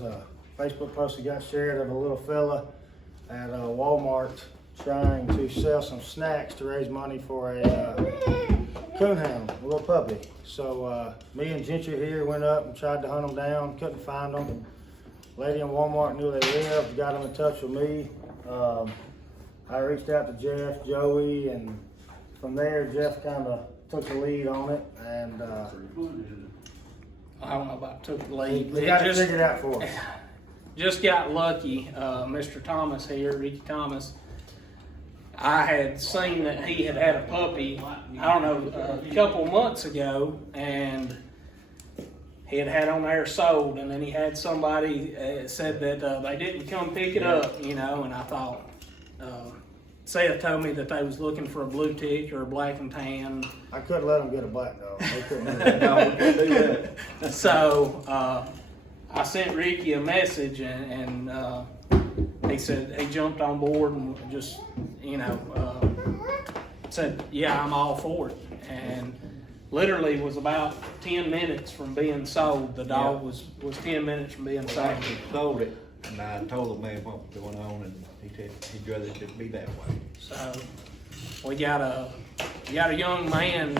was a Facebook post that got shared of a little fella at Walmart trying to sell some snacks to raise money for a coonhound, a little puppy. So me and Gentry here went up and tried to hunt them down, couldn't find them. Lady in Walmart knew they lived, got them in touch with me. I reached out to Jeff, Joey, and from there Jeff kind of took the lead on it. And I don't know about took the lead. we got it figured out for us. Just got lucky. Mr. Thomas here, Ricky Thomas, I had seen that he had a puppy, I don't know, a couple months ago, and he had on there sold, and then he had somebody said that they didn't come pick it up, you know, and I thought, Seth told me that they was looking for a blue tick or a black and tan. I couldn't let them get a black dog. They couldn't do that. No, we couldn't do that. So I sent Ricky a message, and he said he jumped on board and just, you know, said, yeah, I'm all for it. And literally was about 10 minutes from being sold. The dog was 10 minutes from being sold. He sold it, and I told the man what was going on, and he said he'd rather it just be that way. So we got a young man,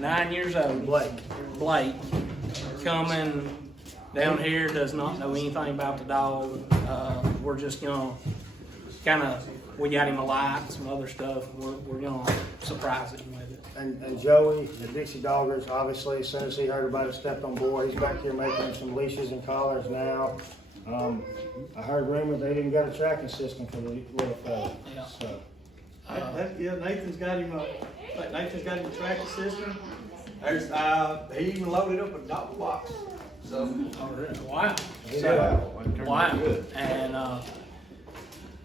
9 years old, Blake, coming down here, does not know anything about the dog. We're just gonna we got him a light, some other stuff. We're gonna surprise him with it. And Joey, the Dixie Doggers, obviously, as soon as he heard about it, stepped on board. He's back here making some leashes and collars now. I heard rumors they didn't got a tracking system for the little fella. Yeah. So. Yeah, Nathan's got him a tracking system. There's, he even loaded up a dog box. So, Oh, really? Wow. Yeah. Wow. And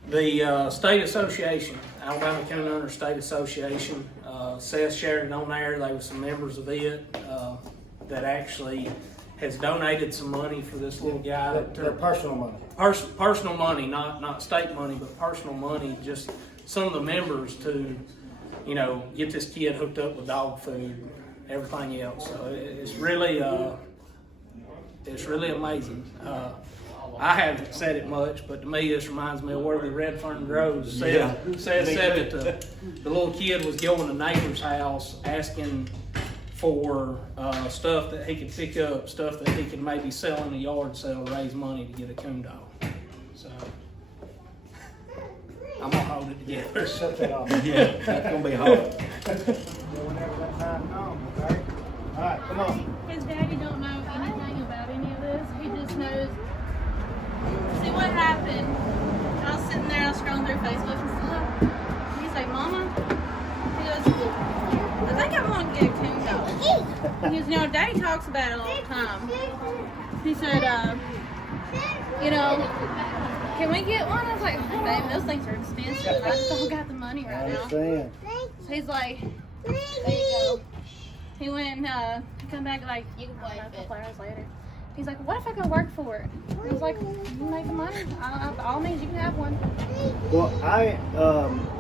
the State Association, Alabama Coon Hunters State Association, Seth shared it on there. There were some members of it that actually has donated some money for this little guy. Their personal money. Personal money, not state money, but personal money. Just some of the members to, you know, get this kid hooked up with dog food, everything else. So it's really amazing. I haven't said it much, but to me this reminds me of where the Red Fern grows. Said that the little kid was going to neighbor's house asking for stuff that he could pick up, stuff that he could maybe sell in the yard sale to raise money to get a coon dog. So I'm gonna hold it together. Set that off. Yeah, that's gonna be hard. Whenever that time comes, okay? All right, come on. His daddy don't know anything about any of this. He just knows. See what happened? I was sitting there, I was scrolling through Facebook and stuff. He's like, Mama? He goes, I think I want to get a coon dog. He goes, you know, Daddy talks about it all the time. He said, you know, can we get one? I was like, baby, those things are expensive. I just don't got the money I right now. understand. So he's like, there you go. He went and he come back like a couple hours later. He's like, what if I go work for it? I was like, you make money. By all means, you can have one. Well,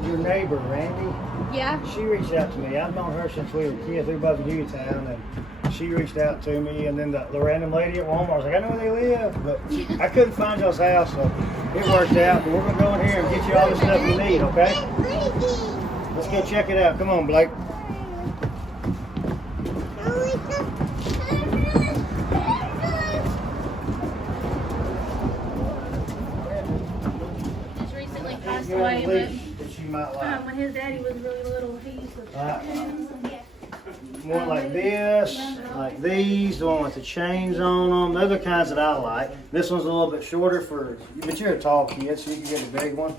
your neighbor, Randy, Yeah. she reached out to me. I've known her since we were kids. We were both in Hueytown, and she reached out to me. And then the random lady at Walmart was like, I know where they live, but I couldn't find y'all's house, so it worked out. But we're gonna go in here and get you all the stuff you need, okay? Let's go check it out. Come on, Blake. Just recently passed away, That you might like. but when his daddy was really little, he used to. One like this, like these, the one with the chains on them. Those are the kinds that I like. This one's a little bit shorter but you're a tall kid, so you can get a big one.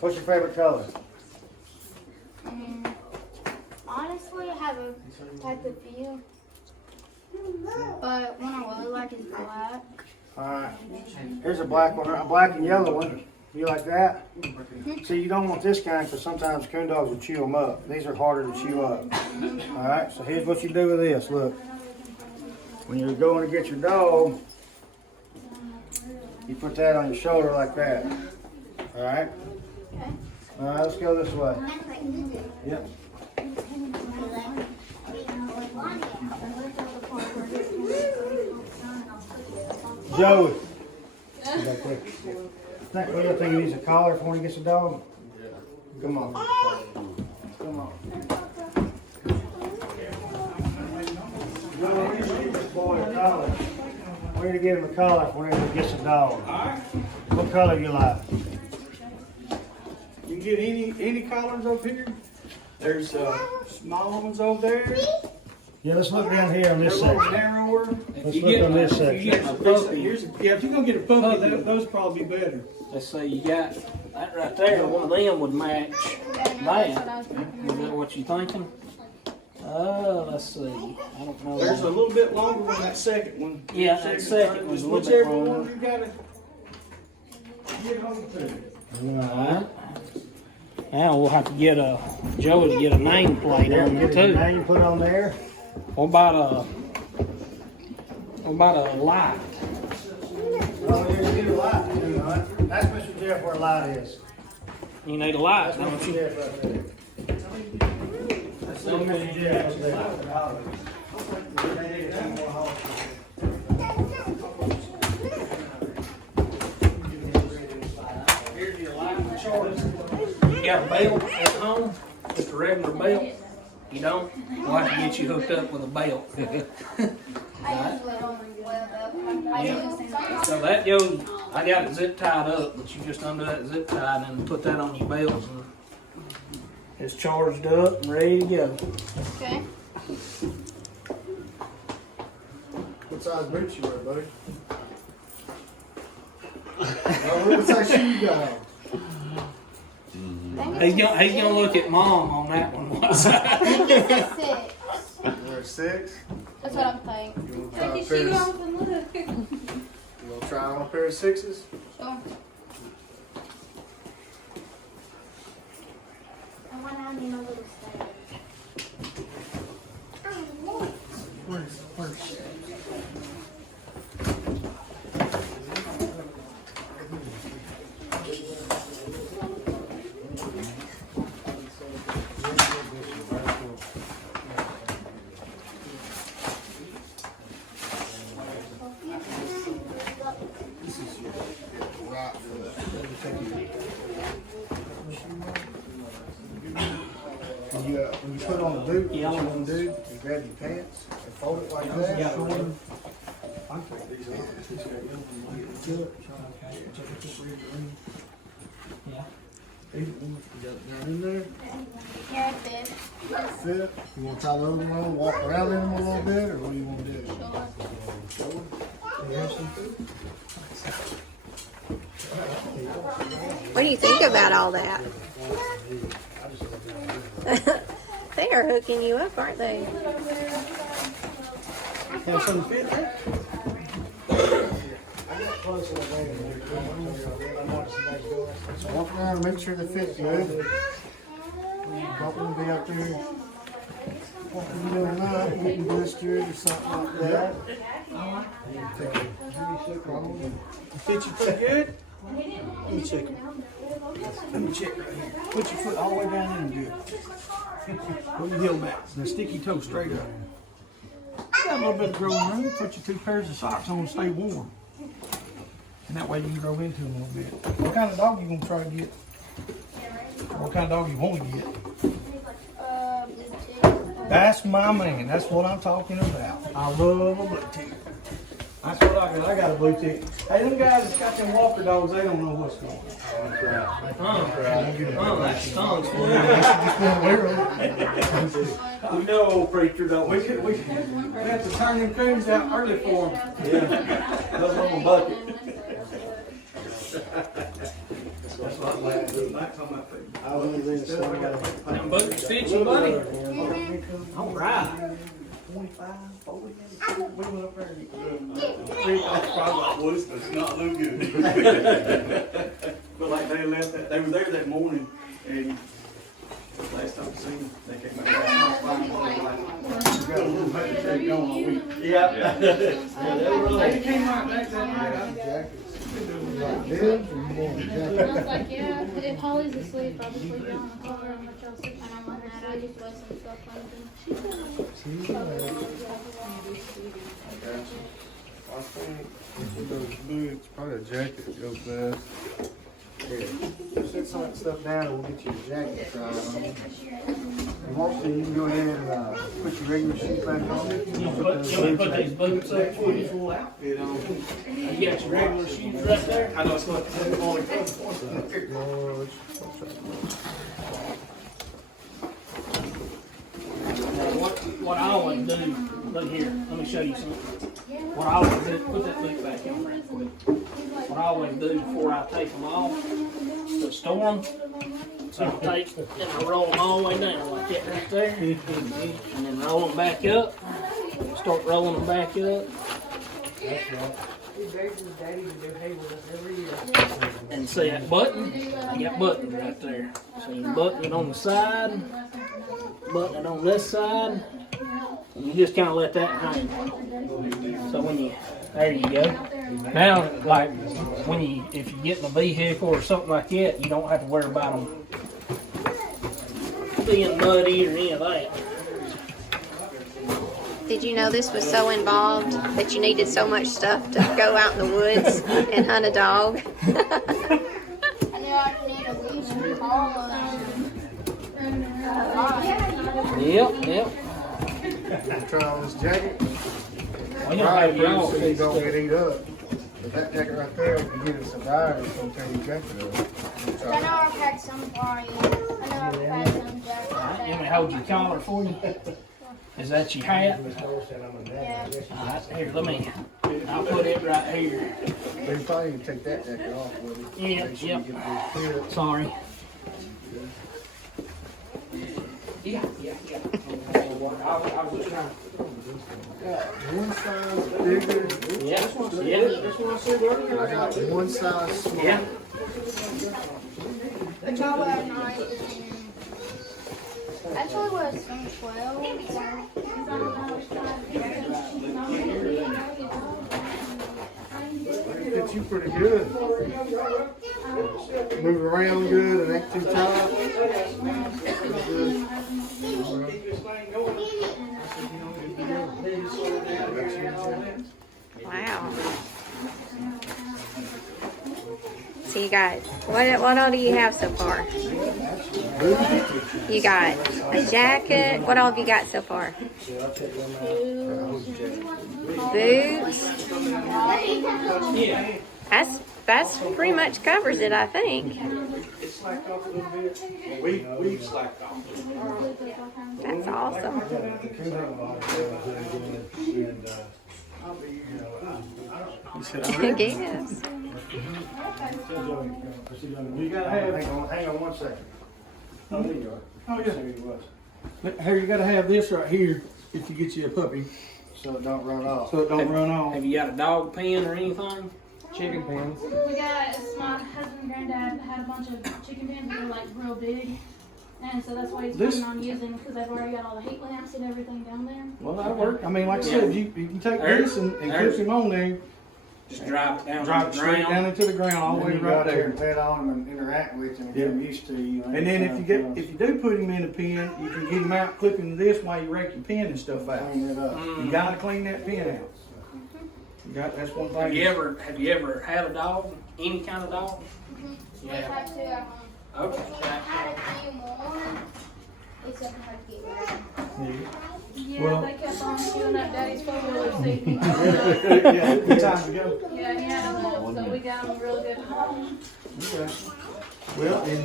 What's your favorite color? Honestly, I have a type of few, but one I really like is black. Alright, here's a black one, a black and yellow one. You like that? See, you don't want this kind because sometimes coon dogs will chew them up. These are harder to chew up. Alright, so here's what you do with this. Look, when you're going to get your dog, you put that on your shoulder like that. Alright? Alright, let's go this way. Yep. Joey. Back there. What do you think he needs a collar before he gets a dog? Come on. Come on. Joey, where do you get this boy a collar? Where to get him a collar whenever he gets a dog? What color do you like? You can get any collars up here. There's small ones over there. Yeah, let's look down here on this They're a little section. narrower. Let's look on this If you section. get a puppy, Yeah, if you're gonna get a puppy, those probably be better. let's say you got that right there, one of them would match That's what that. I was thinking. Is that what you thinking? Let's see. I don't know. There's a little bit longer than that second one. Yeah, that second one's a little bit Whichever longer. one you gotta get over to. Alright. Now we'll have to get Joey to get a nameplate There, on get there his too. name put on there. What about a light? Oh, here's get a light. You know, that's Mr. Jeff where a light is. You need a light, That's don't Mr. you? Jeff right there. That's Mr. Jeff right there. Here's your light and charge. You got a belt at home? Just a regular belt? You don't? We'll have to get you hooked up with a belt. Right? Yeah. So that goes, I got it zip tied up, but you just undo that zip tie and then put that on your belt. And it's charged up and ready to go. Okay. What size boots you wear, buddy? What size shoe you got on? He's gonna look at mom on that one. I think it's a 6. You wear 6? That's what I'm thinking. You want to try a Take pair your shoe of, off and look. you want to try on a pair of 6s? Sure. I want to have in a little stand. When you put on the boot, Yeah. what you want to do is grab your pants and fold it like that. Yeah. Down in there, Yeah, it fit. fit. You want to try the other one on, walk around in them a little bit, or what do you want to do? What do you think about all that? They are hooking you up, aren't they? Have some fit there? Walk around and make sure they fit good. Don't want to be up there walking in the middle of the night, getting blistered or something like that. Fit you pretty good? Let me check it. Let me check right here. Put your foot all the way down in good. Put your heel back. Now stick your toe straight up. You got a little bit of growing room. Put your 2 pairs of socks on and stay warm. And that way you can grow into them a little bit. What kind of dog you gonna try to get? What kind of dog you want to get? That's my man. That's what I'm talking about. I love a blue tick. That's what I got. I got a blue tick. Hey, them guys that's got them walker dogs, they don't know what's going on. That stunk. We know, old preacher, don't we? We have to turn them coons out early for them. Yeah. Those little bucket. That's what I'm glad to do. Night talking about food. I was in the Them boots fit you, buddy. All right. 25, 40. We went up there and 3 o'clock probably was, but it's not look good. But like they left that, they were there that morning and last time I seen them, they came back last night. We got a little bit of going all week. Yeah. They came right back that night. And I was like, yeah, if Holly's asleep, I'll just leave you on the car and let y'all sit down on that. I just weigh some stuff on them. I think those boots, probably a jacket goes best. Here, set some of that stuff down and we'll get you a jacket tried on. If you want to, you can go ahead and put your regular shoes back on. You put these boots up for you. Full outfit on. You got your regular shoes right there. I know it's not only What I always do, look here, let me show you something. What I always do, put that boot back on right quick. What I always do before I take them off, to store them, so I take and I roll them all the way down like that right there, and then roll them back up, start rolling them back up. And see that button? I got buttons right there. So you can button it on the side, button it on this side, and you just kind of let that hang. So when you, there you go. Now, like if you get in a vehicle or something like that, you don't have to worry about them being muddy or any of that. Did you know this was so involved that you needed so much stuff to go out in the woods and hunt a dog? I knew I need a leash and all Yep. Try on this jacket. Well, you don't have your own so you don't get eat up. But that jacket right there, if you get it some diet, it's gonna tear your jacket up. I know I've had some for you. I know I've had some jackets. Let me hold your collar for you. Is that your hat? Yeah. Alright, here, I'll put it right here. But you probably need to take that jacket off with it. Yeah, Make sure yep. you get a good fit. Sorry. Yeah. I was just trying. One size bigger. Yeah, that's what I said earlier. I got one size smaller. Yeah. Which I wear at night. Actually, was some 12. Fits you pretty good. Move around good and ain't too tight. Good. Wow. So you got, what all do you have so far? You got a jacket. What all have you got so far? Boots. That's pretty much covers it, I think. It's slacked off a little bit. We've slacked off. That's awesome. Yes. You gotta have. Hang on 1 second. Oh, there you are. Oh, yeah. See who it was. Here, you gotta have this right here if you get you a puppy, So it don't run off. so it don't run off. Have you got a dog pen or anything? Chicken pens. We got, my husband and granddad had a bunch of chicken pens that were like real big. And so that's why he's planning on using, because they've already got all the heat lamps and everything down there. Well, that'll work. I mean, like I said, you can take this and clip him on there, Just drop it down drop to it the straight down ground. into the ground, all the way You go right out there there. and pet on him and interact with him and get him used to you. And then if you do put him in a pen, you can get him out, clip him to this while you rake your pen and stuff out. Clean it up. You gotta clean that pen out. That's one thing. Have you ever had a dog? Any kind of dog? We had two at home. Okay. I had a few more. Except I had to get rid of them. Yeah, Well- they kept on chewing up Daddy's four-wheeler seat. Yeah, good time to go. Yeah, he had them, so we got them real good. Okay. Well, and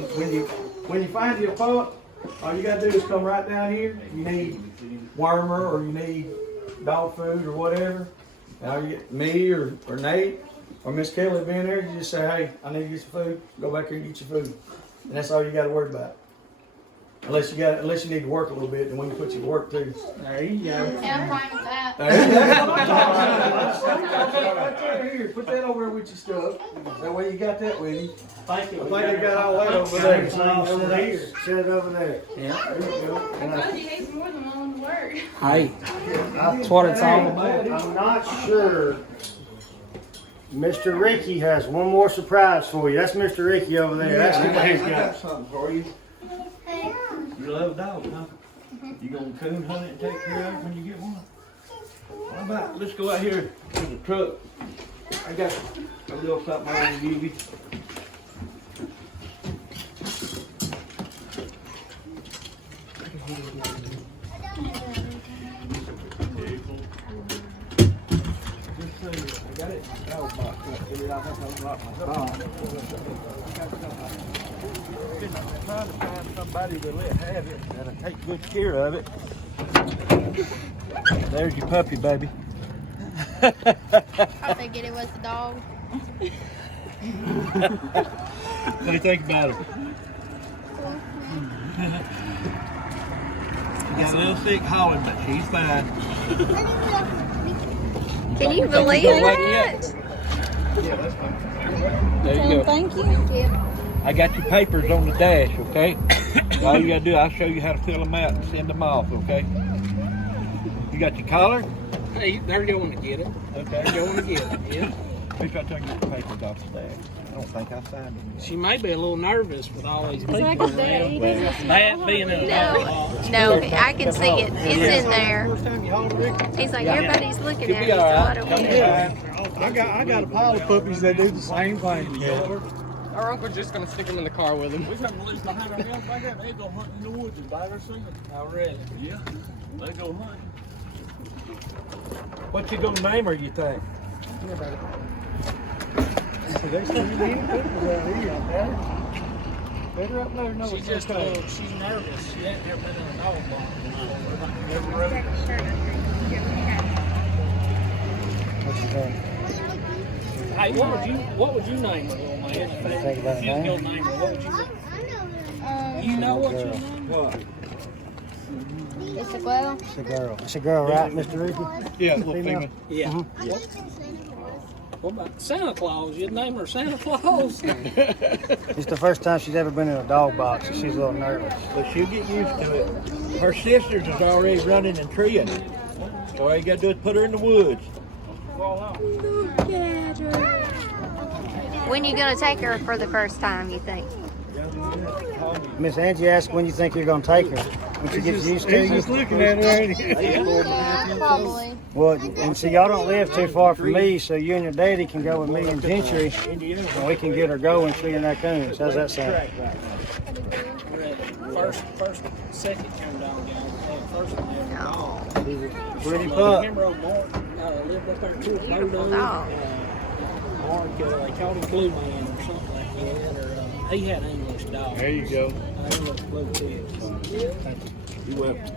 when you find your pup, all you gotta do is come right down here. If you need wormer or you need dog food or whatever, now you get me or Nate or Miss Kelly being there, you just say, hey, I need to get some food. Go back here and get your food. And that's all you gotta worry about. Unless you need to work a little bit, then we can put you to work too. There you go. Yeah, I'm fine with that. Right there, here, put that over there with your stuff. That way you got that with you. Thank you. I think they got all that over there. Over here. Set it over there. Yeah. There you go. I told you he's more than willing to work. Hey, that's what it's all about. I'm not sure. Mr. Ricky has one more surprise for you. That's Mr. Ricky over there. That's what he's got. something for you. You love dogs, huh? You gonna coon hunt it and take care of it when you get one? How about, let's go out here to the truck. I got a little something I want to give you. I got it. That was my I'm trying to find somebody to let have it that'll take good care of it. There's your puppy, baby. I figured it was the dog. What do you think about him? She's a little sick hauling, but she's fine. Can you believe that? Yeah, that's fine. There you go. Thank you. I got your papers on the dash, okay? All you gotta do, I'll show you how to fill them out and send them off, okay? You got your collar? Hey, they're going to get it. Okay. They're going to get it, yeah. Make sure I take your papers off the dash. I don't think I signed them. She may be a little nervous with all these people like around. that. That being in a No, I can see it. It's in there. First time you hauled a rig? He's like, everybody's looking You'll at be me, so all I right. don't Come want here. to. I got a pile of puppies that do the same thing. Yeah. Our uncle's just gonna stick them in the car with him. We haven't least behind our house back there. They go hunting in the woods and bite our singing. Already. Yeah, they go hunting. What you gonna name her, you think? There's too many puppies out here. Better up there know She's it's just okay. she's nervous. She ain't never been in a dog park. What you think? Hey, what would you name her, little man? Think about If a you was name? gonna name her, what would you name? You know what you name? What? It's a girl. It's a girl. It's a girl, right, Mr. Ricky? Yeah, little female. Yeah. What about Santa Claus? You'd name her Santa Claus? It's the first time she's ever been in a dog box, so she's a little nervous. But she'll get used to it. Her sisters is already running and treeing. So all you gotta do is put her in the woods. When you gonna take her for the first time, you think? Miss Angie asked when you think you're going to take her. When she gets used to He's you. just looking at her, ain't he? Yeah, probably. Well, and see, y'all don't live too far from me, so you and your daddy can go with me and Gentry, and we can get her going treeing our coons. How's that sound? First, second turned on, guys. First one. No. She's a pretty I pup. remember old Mark lived up there too. Beautiful dog. Mark, they called him Blue Man or something like that. Or he had an English dog. There you go. English blue too. You're welcome.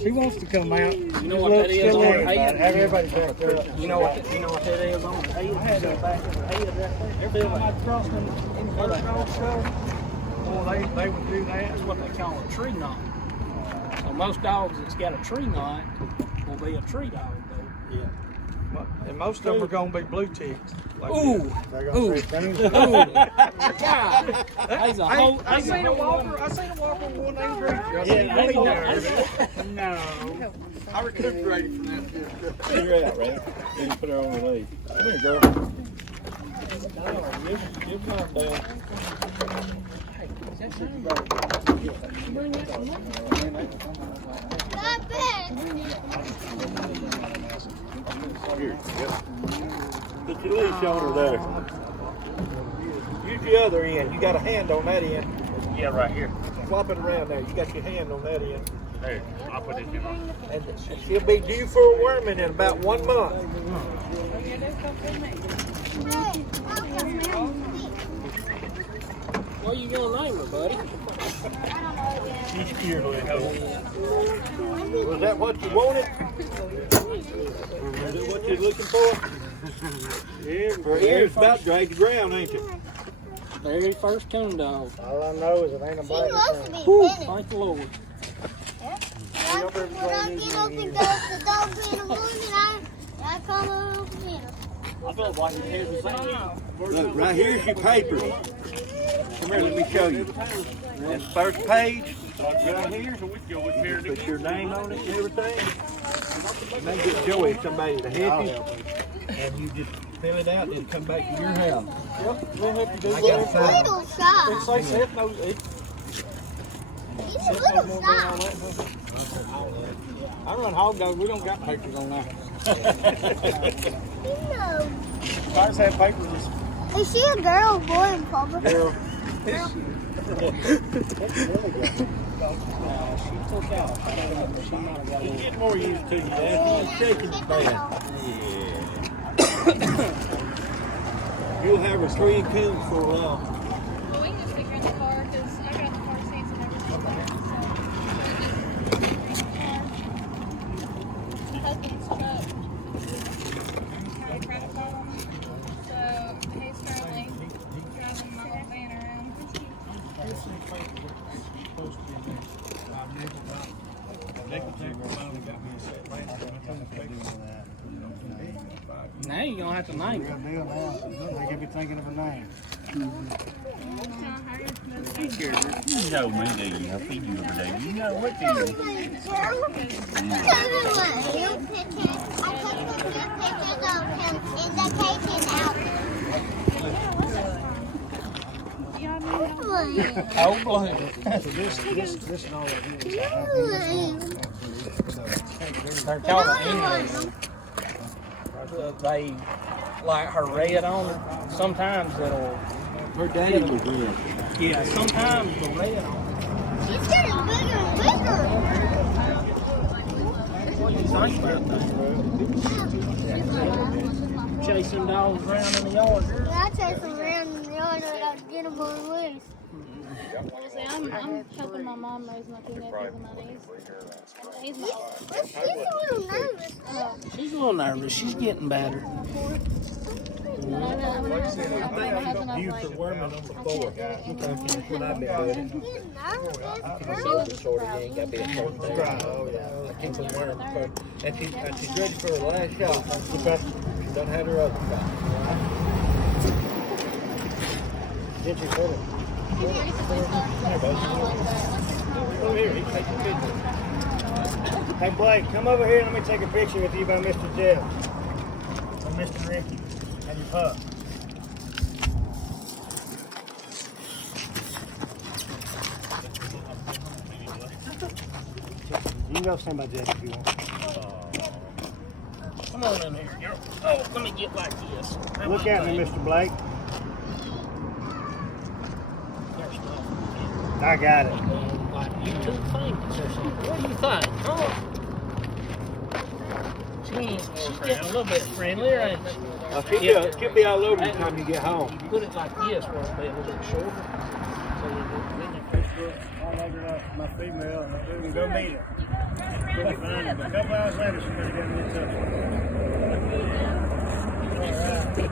She wants to come out. You know what that is on her head? Have everybody back there up. You know what that is on her head? Had her back of her head right there. Every time I crossed them in the first dog show, They would do that. that's what they call a tree knot. So most dogs that's got a tree knot will be a tree dog though. Yeah. And most of them are going to be blue ticks. Like Ooh! They're gonna say coons. Ooh! God! There's a whole. I seen a walker with one named Creature. I said, Yeah, "Really I no. I recuperated from that. Figure it out, right? Then you put her on the leg. Come here, girl. You're calm down. Not bad. Here, yep. Put your leash on her there. Use the other end. You got a hand on that end. Yeah, right here. Flop it around there. You got your hand on that end. There, I'll put it in. And she'll be due for a worming in about 1 month. What are you gonna name her, buddy? She's scared of it. Was that what you wanted? Is it what you're looking for? Her ear's about to drag the ground, ain't it? Very first coon dog. All I know is it ain't a She bite. loves to be finished. Thank the Lord. When I get up and go to the dog in the morning, I come over to dinner. I feel like your head was saying. Look, right here's your paper. Come here, let me show you. This first page, right here, So we can go with here. put your name on it and everything. And then get Joey, somebody to help you. And you just fill it out and come back to your house. Yep, we'll help you do I that. got a sign. Little shot. Say Seth knows it. He's a little stop. I run hog dog. We don't got papers on that. No. Cars have papers. Is she a girl, boy, and Papa? Girl. You get more used to you, Dad. You're shaking the bed. You'll have her 3 coons for a while. Well, we can just stick her in the car because I got the car seats and everything there. So, my husband's truck. Got a credit card on it. So, he's currently driving my little van around. Now you're gonna have to name Real it. deal now. They could be thinking of a name. You know me, do you? I feed you every day. You know what do you? Oh, boy. So this is all it is. They're called English. They like her red on her. Sometimes it'll. Her daddy was red. Yeah, sometimes the red on her. She's getting bigger and bigger. What do you think about that? Chasing dogs around in the yard. I chase them around in the yard and I got to get them on the loose. Well, see, I'm helping my mom raise my 2 nephews and my niece. He's my She's a little nervous. She's a little nervous. She's getting better. You for worming on the floor. That's what I've been doing. She's nervous. Sort of ain't got to be a first thing. Oh, yeah. I keep on worming first. And she's ready for her last shot. Okay. She done had her other shot. Get your foot in. Come here, he takes a picture. Hey Blake, come over here and let me take a picture with you by Mr. Jeff. And Mr. Ricky. And your pup. You can go stand by Jeff if you want. Come on in here. Oh, let me get like this. Look at me, Mr. Blake. I got it. Like you 2 fingers or something. What do you think? Huh? She's getting a little bit friendlier, ain't she? She'll be all over by the time you get home. Put it like this where it'll be a little bit shorter. So you Facebook, I'll log her up, my female, and we can go meet her. We'll find her. But a couple hours later, somebody got me in touch.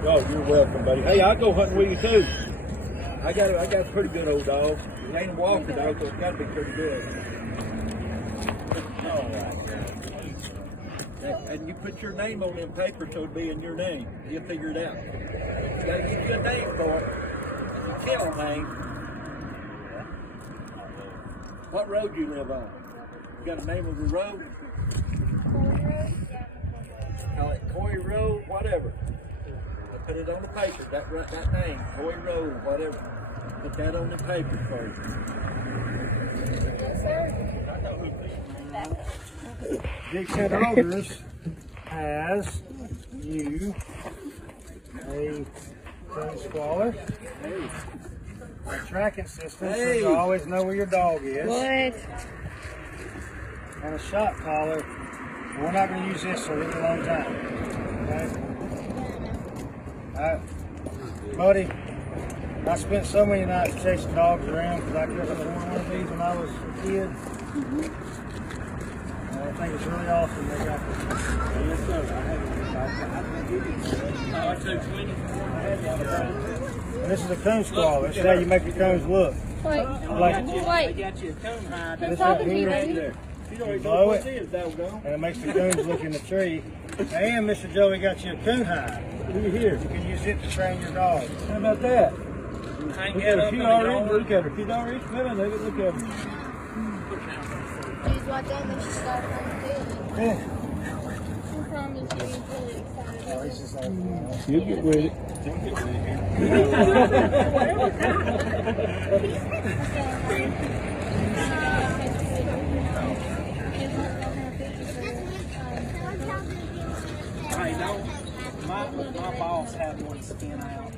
Oh, you're welcome, buddy. Hey, I'll go hunting with you too. I got a pretty good old dog. It ain't a walker dog, so it's got to be pretty good. All right. And you put your name on them papers so it'll be in your name. You'll figure it out. You got to get you a name for it. It's a kennel name. What road you live on? You got a name of the road? Call it Coy Road, whatever. Put it on the paper, that name, Coy Road, whatever. Put that on the paper for you. Dixie Doggers has you a coon squaller, a tracking system so you always know where your dog is. What? And a shot collar. We're not going to use this for a really long time. Okay? Buddy, I spent so many nights chasing dogs around because I couldn't afford one of these when I was a kid. I think it's really awesome they got this. Yes, sir. And this is a coon squaller. This is how you make your coons look. Wait, Like I got you a coon hide. this right here, you blow it, And and it makes the coons look in the tree. And Mr. Joey got you a coon hide. here. You can use it to train your dog. How about that? Hang Look that at her. up in She the already, yard. look at her. She's already smelling it. Look at her. She's right there and then she started on the Yeah. I promise you, he's really excited. She'll get with it. have one skin out.